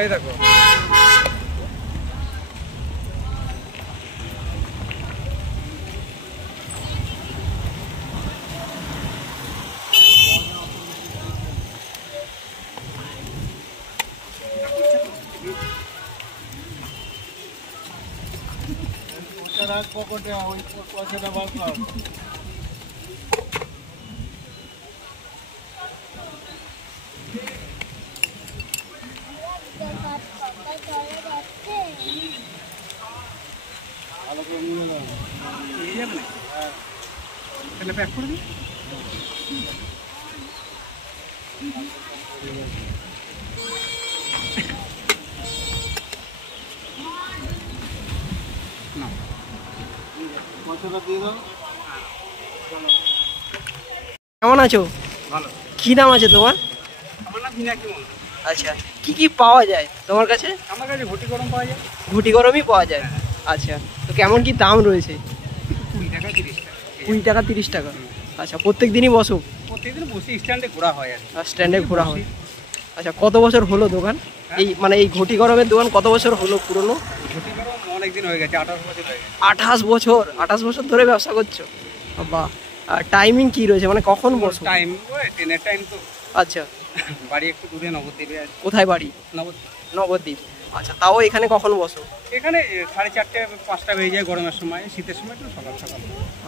এই দেখো পকেটে ওই পয়সাটা বার কর। ভালো করে নিয়ে নাও, নিয়ে যাবে না? হ্যাঁ, তাহলে প্যাক করে দিই। কেমন আছো? ভালো। কি নাম আছে তোমার? আমার নাম মিনাক্ষী মন্ডল। আচ্ছা, কি কি পাওয়া যায় তোমার কাছে? আমার কাছে ঘটি গরম পাওয়া যায়। ঘটি গরমই পাওয়া যায়। আচ্ছা, তো কেমন কি দাম রয়েছে? 20 টাকা 30 টাকা। 20 টাকা 30 টাকা। আচ্ছা, প্রত্যেক দিনই বসো? প্রত্যেকদিন বসে স্ট্যান্ডে ঘোরা হয় আর কি। স্ট্যান্ডে ঘোরা হয়। আচ্ছা, কত বছর হলো দোকান? এই মানে এই ঘটি গরমের দোকান কত বছর হলো পুরনো? ঘটি গরম অনেকদিন হয়ে গেছে, 28 বছর হয়ে গেছে। 28 বছর? 28 বছর ধরে ব্যবসা করছো? বাহ। আর টাইমিং কি রয়েছে, মানে কখন বসো? টাইম ওই ট্রেনের টাইম তো। আচ্ছা, বাড়ি একটু দূরে, নবদ্বীপে আছে। কোথায় বাড়ি? নবদ্বীপ। নবদ্বীপ। আচ্ছা, তাও এখানে কখন বসো? এখানে 4:30 5টা বেজে যায় গরমের সময়, শীতের সময় একটু সকাল সকাল।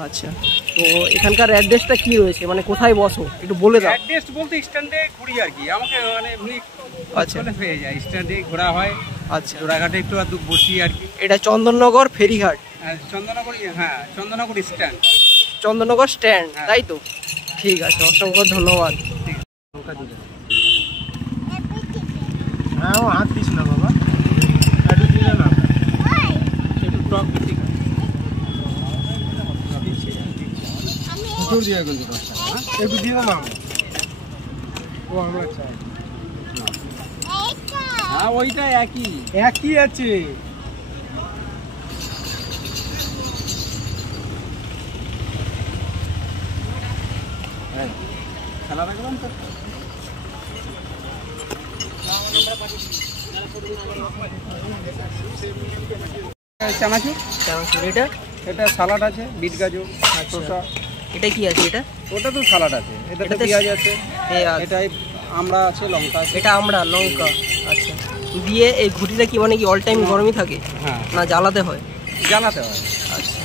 আচ্ছা, তো এখানকার অ্যাড্রেসটা কি রয়েছে, মানে কোথায় বসো একটু বলে দাও। অ্যাড্রেস বলতে স্ট্যান্ডে ঘুরি আর কি, আমাকে মানে এমনি আচ্ছা চলে পেয়ে যায়, স্ট্যান্ডে ঘোরা হয়। আচ্ছা, জোড়াঘাটে একটু আধটু বসি আর কি। এটা চন্দননগর ফেরিঘাট? আর চন্দননগর, হ্যাঁ চন্দননগর স্ট্যান্ড। চন্দননগর স্ট্যান্ড, হ্যাঁ। তাই তো? ঠিক আছে, অসংখ্য ধন্যবাদ। হ্যাঁ, ও হাত দিস না বাবা, একটু দিয়ে না, একটু টক বেশি খাই। প্রচুর দিয়ে কিন্তু 10 টাকা, একটু দিয়ে না। ও আমরা চাই। হ্যাঁ, ওইটা একই আছে। খেলা রাখলাম তো। চানাচুর। চানাচুর। এটা এটা সালাড আছে, বিট গাজর, শসা। এটা কি আছে? এটা ওটা তো সালাড আছে, এটাতে এটাতে পেঁয়াজ আছে, পেঁয়াজ। এটাই আমরা আছে, লঙ্কা আছে। এটা আমরা লঙ্কা। আচ্ছা, দিয়ে এই ঘুটিটা কি মানে কি অল টাইম গরমই থাকে হ্যাঁ, না জ্বালাতে হয়? জ্বালাতে হয়। আচ্ছা,